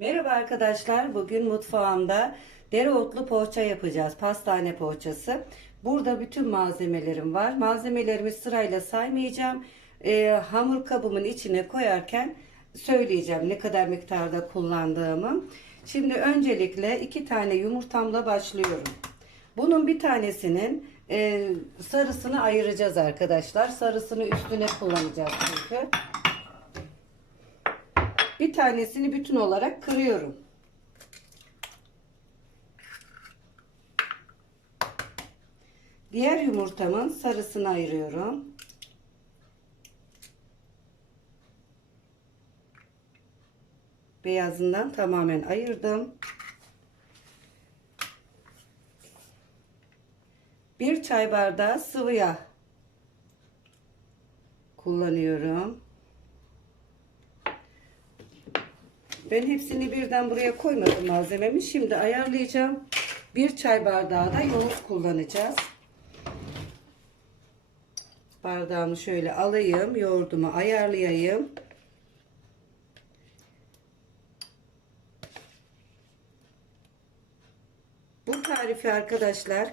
Merhaba arkadaşlar. Bugün mutfağımda dereotlu poğaça yapacağız. Pastane poğaçası. Burada bütün malzemelerim var. Malzemelerimi sırayla saymayacağım. Ee, hamur kabımın içine koyarken söyleyeceğim ne kadar miktarda kullandığımı. Şimdi öncelikle iki tane yumurtamla başlıyorum. Bunun bir tanesinin e, sarısını ayıracağız arkadaşlar. Sarısını üstüne kullanacağız çünkü. Bir tanesini bütün olarak kırıyorum. Diğer yumurtamın sarısını ayırıyorum. Beyazından tamamen ayırdım. Bir çay bardağı sıvı yağ kullanıyorum. Ben hepsini birden buraya koymadım malzememi. Şimdi ayarlayacağım. Bir çay bardağı da yoğurt kullanacağız. Bardağımı şöyle alayım. Yoğurdumu ayarlayayım. Bu tarifi arkadaşlar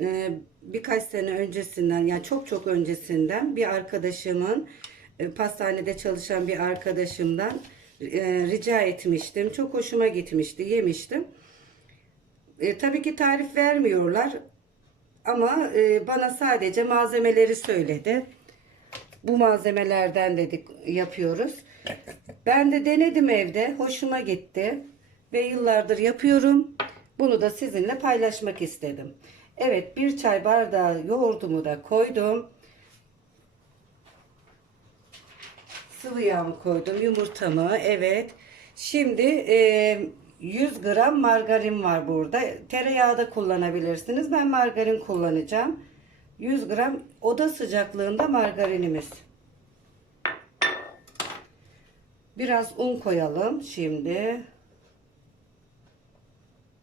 e, birkaç sene öncesinden yani çok çok öncesinden bir arkadaşımın e, pastanede çalışan bir arkadaşımdan e, rica etmiştim. Çok hoşuma gitmişti. Yemiştim. E, tabii ki tarif vermiyorlar. Ama e, bana sadece malzemeleri söyledi. Bu malzemelerden dedik yapıyoruz. Ben de denedim evde. Hoşuma gitti. Ve yıllardır yapıyorum. Bunu da sizinle paylaşmak istedim. Evet bir çay bardağı yoğurdumu da koydum. Sıvı yağımı koydum. Yumurtamı. Evet. Şimdi e, 100 gram margarin var burada. Tereyağı da kullanabilirsiniz. Ben margarin kullanacağım. 100 gram oda sıcaklığında margarinimiz. Biraz un koyalım şimdi.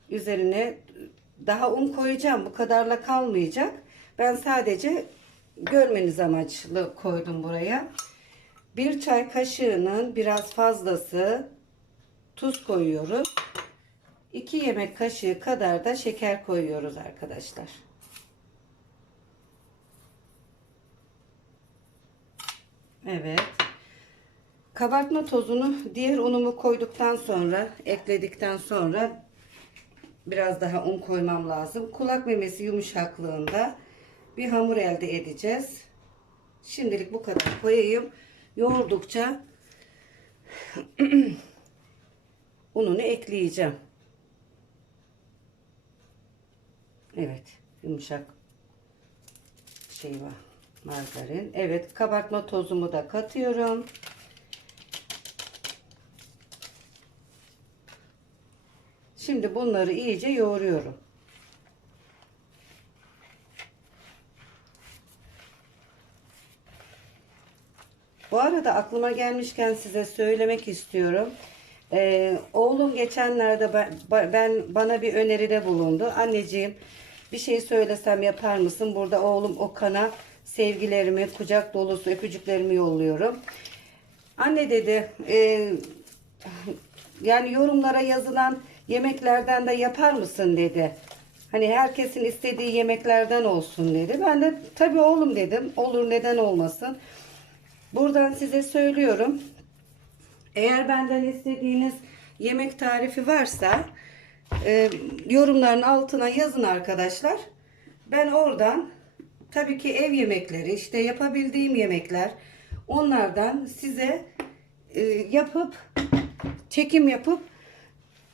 Üzerine daha un koyacağım. Bu kadarla kalmayacak. Ben sadece görmeniz amaçlı koydum buraya. Bir çay kaşığının biraz fazlası tuz koyuyoruz. 2 yemek kaşığı kadar da şeker koyuyoruz arkadaşlar. Evet. Kabartma tozunu diğer unumu koyduktan sonra ekledikten sonra biraz daha un koymam lazım. Kulak memesi yumuşaklığında bir hamur elde edeceğiz. Şimdilik bu kadar koyayım. Yoğurdukça ununu ekleyeceğim. Evet, yumuşak şey var. Margarin. Evet, kabartma tozumu da katıyorum. Şimdi bunları iyice yoğuruyorum. Bu arada aklıma gelmişken size söylemek istiyorum. Ee, oğlum geçenlerde ben, ben bana bir öneride bulundu. Anneciğim bir şey söylesem yapar mısın? Burada oğlum Okan'a sevgilerimi, kucak dolusu öpücüklerimi yolluyorum. Anne dedi, e, yani yorumlara yazılan yemeklerden de yapar mısın dedi. Hani herkesin istediği yemeklerden olsun dedi. Ben de tabii oğlum dedim. Olur neden olmasın. Buradan size söylüyorum. Eğer benden istediğiniz yemek tarifi varsa e, yorumların altına yazın arkadaşlar. Ben oradan tabii ki ev yemekleri işte yapabildiğim yemekler onlardan size e, yapıp çekim yapıp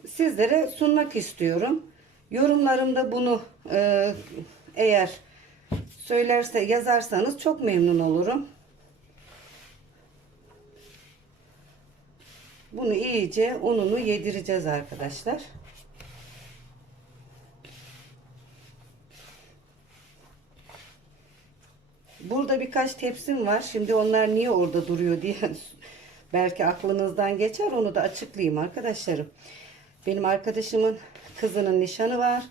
sizlere sunmak istiyorum. Yorumlarımda bunu e, eğer söylerse yazarsanız çok memnun olurum. Bunu iyice ununu yedireceğiz arkadaşlar. Burada birkaç tepsim var. Şimdi onlar niye orada duruyor diye belki aklınızdan geçer. Onu da açıklayayım arkadaşlarım. Benim arkadaşımın kızının nişanı var.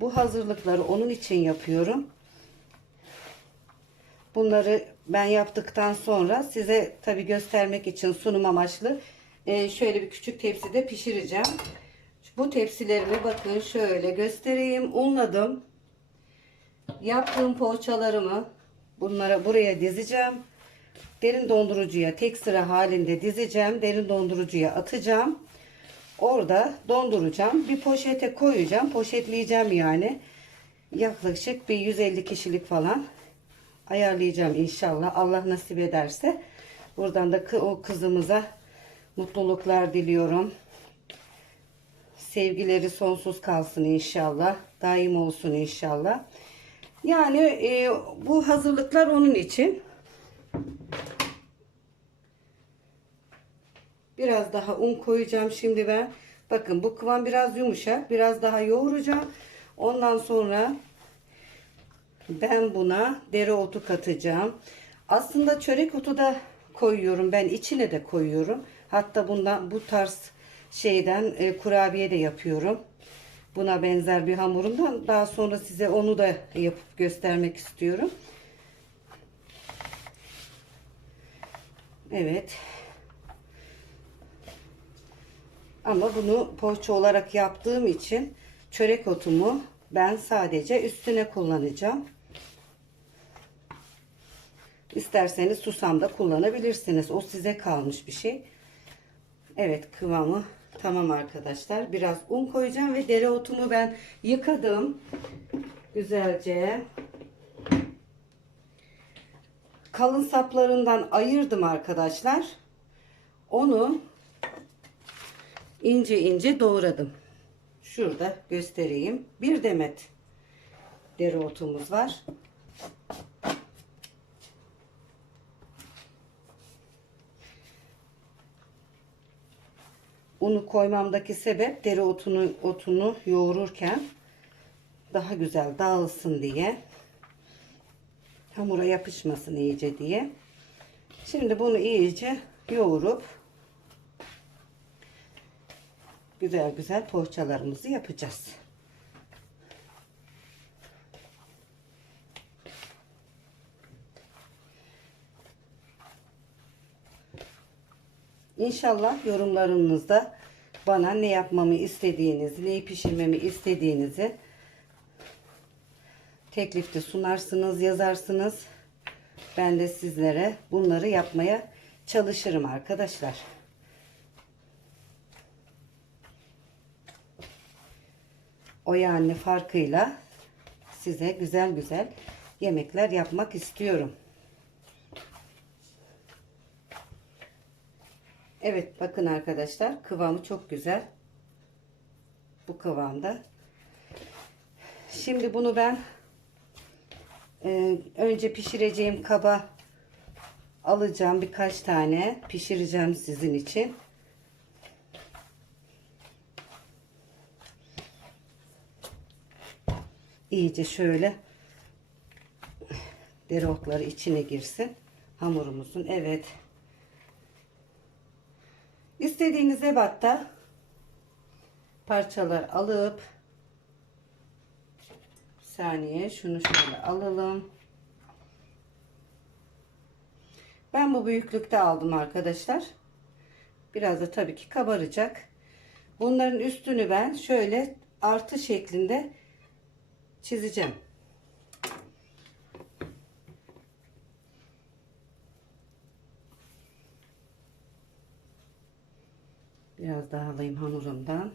Bu hazırlıkları onun için yapıyorum. Bunları ben yaptıktan sonra size tabi göstermek için sunum amaçlı e, şöyle bir küçük tepside pişireceğim. Bu tepsilerimi bakın şöyle göstereyim. Unladım. Yaptığım poğaçalarımı bunlara buraya dizeceğim. Derin dondurucuya tek sıra halinde dizeceğim. Derin dondurucuya atacağım. Orada donduracağım. Bir poşete koyacağım. Poşetleyeceğim yani. Yaklaşık bir 150 kişilik falan ayarlayacağım inşallah. Allah nasip ederse. Buradan da o kızımıza mutluluklar diliyorum. Sevgileri sonsuz kalsın inşallah. Daim olsun inşallah. Yani e, bu hazırlıklar onun için. Biraz daha un koyacağım şimdi ben. Bakın bu kıvam biraz yumuşak. Biraz daha yoğuracağım. Ondan sonra ben buna dereotu katacağım. Aslında çörek otu da koyuyorum. Ben içine de koyuyorum. Hatta bundan bu tarz şeyden e, kurabiye de yapıyorum. Buna benzer bir hamurumdan daha sonra size onu da yapıp göstermek istiyorum. Evet. Ama bunu poğaça olarak yaptığım için çörek otumu ben sadece üstüne kullanacağım. İsterseniz susam da kullanabilirsiniz. O size kalmış bir şey. Evet kıvamı tamam arkadaşlar. Biraz un koyacağım ve dereotumu ben yıkadım. Güzelce. Kalın saplarından ayırdım arkadaşlar. Onu ince ince doğradım. Şurada göstereyim. Bir demet dereotumuz var. Unu koymamdaki sebep dereotunu otunu yoğururken daha güzel dağılsın diye. Hamura yapışmasın iyice diye. Şimdi bunu iyice yoğurup güzel güzel poğaçalarımızı yapacağız. İnşallah yorumlarınızda bana ne yapmamı istediğinizi, neyi pişirmemi istediğinizi teklifte sunarsınız, yazarsınız. Ben de sizlere bunları yapmaya çalışırım arkadaşlar. O yani farkıyla size güzel güzel yemekler yapmak istiyorum. Evet bakın arkadaşlar kıvamı çok güzel. Bu kıvamda. Şimdi bunu ben e, önce pişireceğim kaba alacağım birkaç tane pişireceğim sizin için. İyice şöyle dereotları içine girsin hamurumuzun. Evet. İstediğiniz ebatta parçalar alıp bir saniye şunu şöyle alalım. Ben bu büyüklükte aldım arkadaşlar. Biraz da tabii ki kabaracak. Bunların üstünü ben şöyle artı şeklinde çizeceğim. Biraz daha alayım hamurumdan.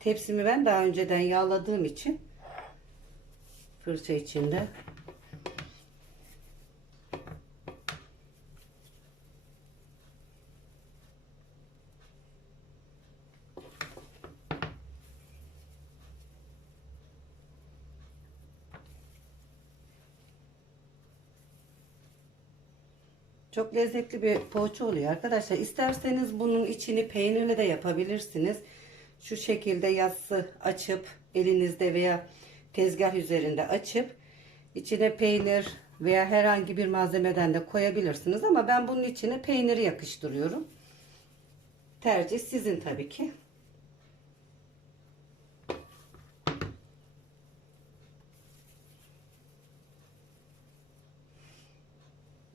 Tepsimi ben daha önceden yağladığım için fırça içinde Çok lezzetli bir poğaça oluyor arkadaşlar. İsterseniz bunun içini peynirle de yapabilirsiniz. Şu şekilde yassı açıp elinizde veya tezgah üzerinde açıp içine peynir veya herhangi bir malzemeden de koyabilirsiniz. Ama ben bunun içine peyniri yakıştırıyorum. Tercih sizin tabii ki.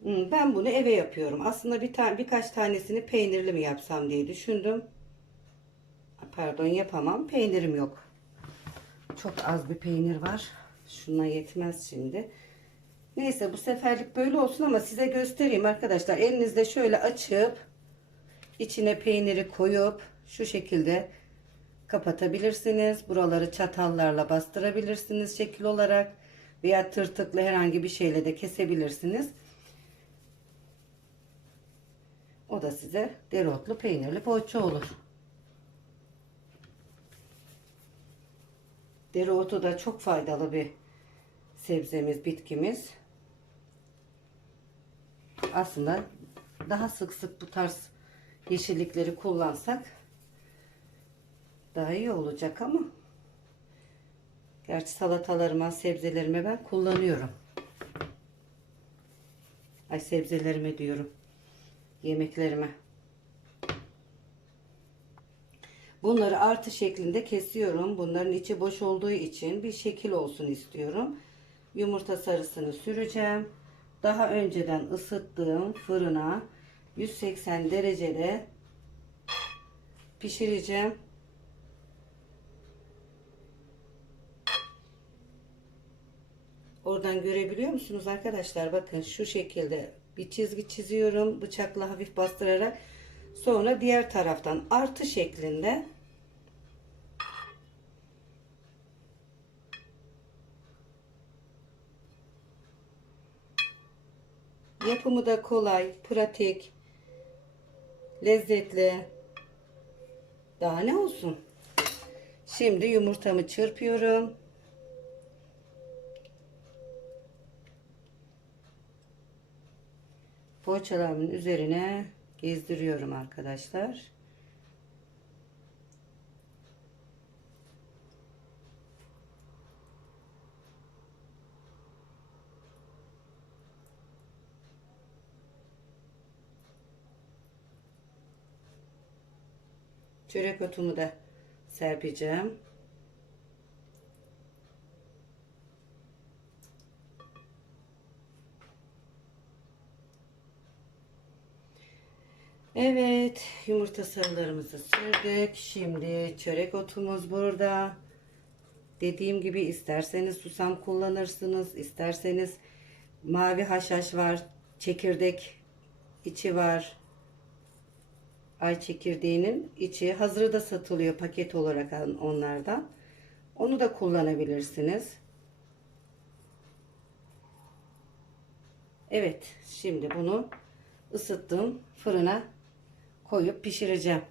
Ben bunu eve yapıyorum. Aslında bir tane birkaç tanesini peynirli mi yapsam diye düşündüm. Pardon yapamam. Peynirim yok. Çok az bir peynir var. Şuna yetmez şimdi. Neyse bu seferlik böyle olsun ama size göstereyim arkadaşlar. Elinizde şöyle açıp içine peyniri koyup şu şekilde kapatabilirsiniz. Buraları çatallarla bastırabilirsiniz şekil olarak veya tırtıklı herhangi bir şeyle de kesebilirsiniz. O da size dereotlu peynirli poğaça olur. Dereotu da çok faydalı bir sebzemiz, bitkimiz. Aslında daha sık sık bu tarz yeşillikleri kullansak daha iyi olacak ama gerçi salatalarıma, sebzelerime ben kullanıyorum. Ay sebzelerime diyorum. Yemeklerime. Bunları artı şeklinde kesiyorum. Bunların içi boş olduğu için bir şekil olsun istiyorum. Yumurta sarısını süreceğim. Daha önceden ısıttığım fırına 180 derecede pişireceğim. Oradan görebiliyor musunuz arkadaşlar? Bakın şu şekilde bir çizgi çiziyorum. Bıçakla hafif bastırarak. Sonra diğer taraftan artı şeklinde Yapımı da kolay, pratik, lezzetli. Daha ne olsun? Şimdi yumurtamı çırpıyorum. Poğaçalarımın üzerine gezdiriyorum arkadaşlar. Çörek otumu da serpeceğim. Evet, yumurta sarılarımızı sürdük. Şimdi çörek otumuz burada. Dediğim gibi isterseniz susam kullanırsınız, isterseniz mavi haşhaş var, çekirdek içi var. Ay çekirdeğinin içi hazırı da satılıyor paket olarak onlardan. Onu da kullanabilirsiniz. Evet, şimdi bunu ısıttım fırına koyup pişireceğim.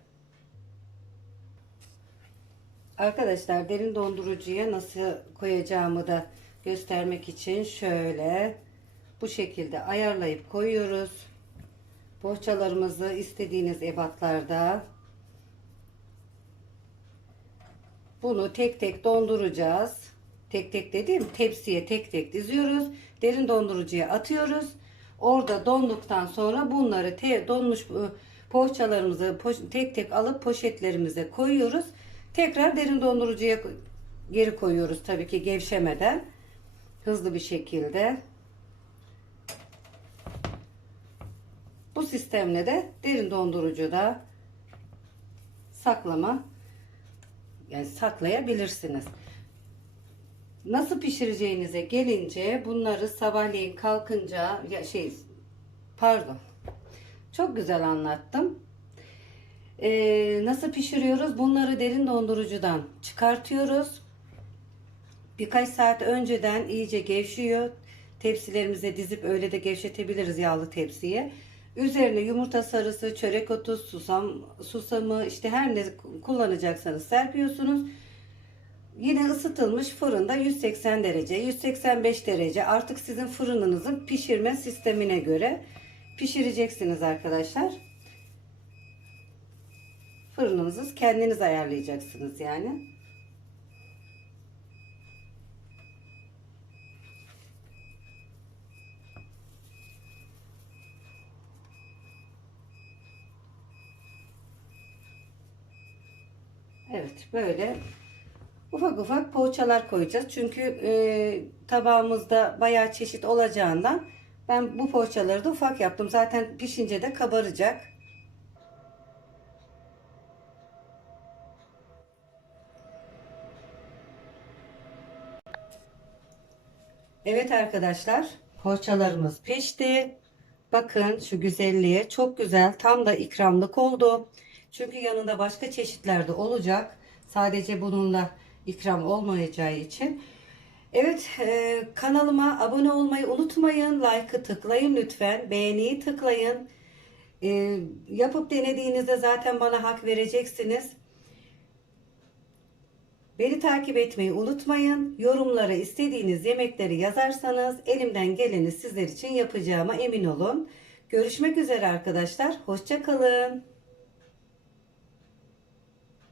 Arkadaşlar derin dondurucuya nasıl koyacağımı da göstermek için şöyle bu şekilde ayarlayıp koyuyoruz. Poğaçalarımızı istediğiniz ebatlarda bunu tek tek donduracağız. Tek tek dediğim tepsiye tek tek diziyoruz. Derin dondurucuya atıyoruz. Orada donduktan sonra bunları te, donmuş e, poğaçalarımızı poş- tek tek alıp poşetlerimize koyuyoruz. Tekrar derin dondurucuya geri koyuyoruz tabii ki gevşemeden. Hızlı bir şekilde. Bu sistemle de derin dondurucuda saklama yani saklayabilirsiniz. Nasıl pişireceğinize gelince bunları sabahleyin kalkınca ya şey pardon çok güzel anlattım. Ee, nasıl pişiriyoruz? Bunları derin dondurucudan çıkartıyoruz. Birkaç saat önceden iyice gevşiyor. Tepsilerimize dizip öyle de gevşetebiliriz yağlı tepsiye. Üzerine yumurta sarısı, çörek otu, susam, susamı işte her ne kullanacaksanız serpiyorsunuz. Yine ısıtılmış fırında 180 derece, 185 derece artık sizin fırınınızın pişirme sistemine göre pişireceksiniz arkadaşlar. Fırınınızı kendiniz ayarlayacaksınız yani. Evet böyle ufak ufak poğaçalar koyacağız. Çünkü e, tabağımızda bayağı çeşit olacağından Ben bu poğaçaları da ufak yaptım. Zaten pişince de kabaracak. Evet arkadaşlar, poğaçalarımız pişti. Bakın şu güzelliğe çok güzel, tam da ikramlık oldu. Çünkü yanında başka çeşitler de olacak. Sadece bununla ikram olmayacağı için. Evet, e, kanalıma abone olmayı unutmayın. Like'ı tıklayın lütfen. Beğeniyi tıklayın. E, yapıp denediğinizde zaten bana hak vereceksiniz. Beni takip etmeyi unutmayın. Yorumlara istediğiniz yemekleri yazarsanız elimden geleni sizler için yapacağıma emin olun. Görüşmek üzere arkadaşlar. Hoşça kalın.